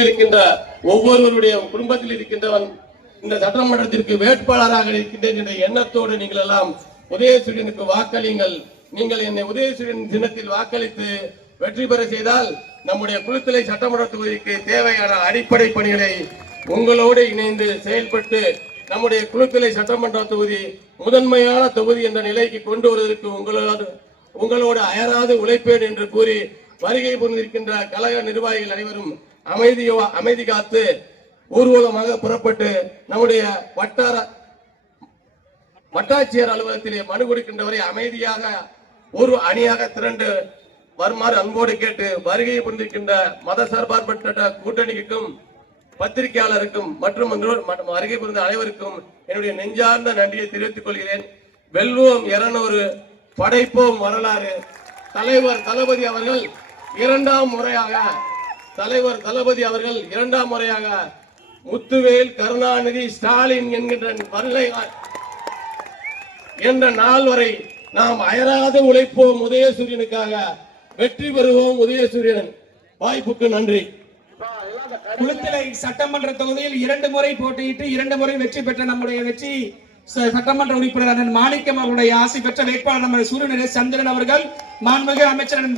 இருக்கின்ற ஒவ்வொருவருடைய குடும்பத்தில் இருக்கின்றவன் இந்த சட்டமன்றத்திற்கு வேட்பாளராக இருக்கின்றேன் என்ற எண்ணத்தோடு நீங்கள் எல்லாம் உதயசூரியனுக்கு வாக்களியுங்கள். நீங்கள் என்னை உதயசூரியன் தினத்தில் வாக்களித்து வெற்றி பெற செய்தால் நம்முடைய குளித்தலை சட்டமன்ற தொகுதிக்கு தேவையான அடிப்படை பணிகளை உங்களோடு இணைந்து செயல்பட்டு நம்முடைய குளித்தலை சட்டமன்ற தொகுதி முதன்மையான தொகுதி என்ற நிலைக்கு கொண்டு வருவதற்கு உங்களோடு அயராது உழைப்பேன் என்று கூறி வருகை புரிந்திருக்கின்ற கழக நிர்வாகிகள் அனைவரும் அமைதி காத்து ஊர்வலமாக புறப்பட்டு நம்முடைய வட்டாட்சியர் அலுவலகத்திலே மனு கொடுக்கின்றவரை அமைதியாக ஒரு அணியாக திரண்டு வருமாறு அன்போடு கேட்டு வருகை புரிந்திருக்கின்ற மத சார்பாற்பட்ட கூட்டணிக்கும் பத்திரிகையாளருக்கும் மற்றும் வருகை புரிந்த அனைவருக்கும் என்னுடைய நெஞ்சார்ந்த நன்றியை தெரிவித்துக் கொள்கிறேன். வெல்வோம் 200, படைப்போம் வரலாறு. தலைவர் தளபதி அவர்கள் இரண்டாம் முறையாக முத்துவேல் கருணாநிதி ஸ்டாலின் என்கின்ற வருகை என்ற நாள் வரை நாம் அயராது உழைப்போம். உதயசூரியனுக்காக வெற்றி பெறுவோம். உதயசூரியன் வாய்ப்புக்கு நன்றி. குளித்தலை சட்டமன்ற தொகுதியில் 2 முறை போட்டியிட்டு 2 முறை வெற்றி பெற்ற நம்முடைய வெற்றி சட்டமன்ற உறுப்பினர் மாணிக்கம் அவருடைய ஆசை பெற்ற வேட்பாளர் நம்முடைய சூரியன் சந்திரன் அவர்கள் மாண்புமிகு அமைச்சர்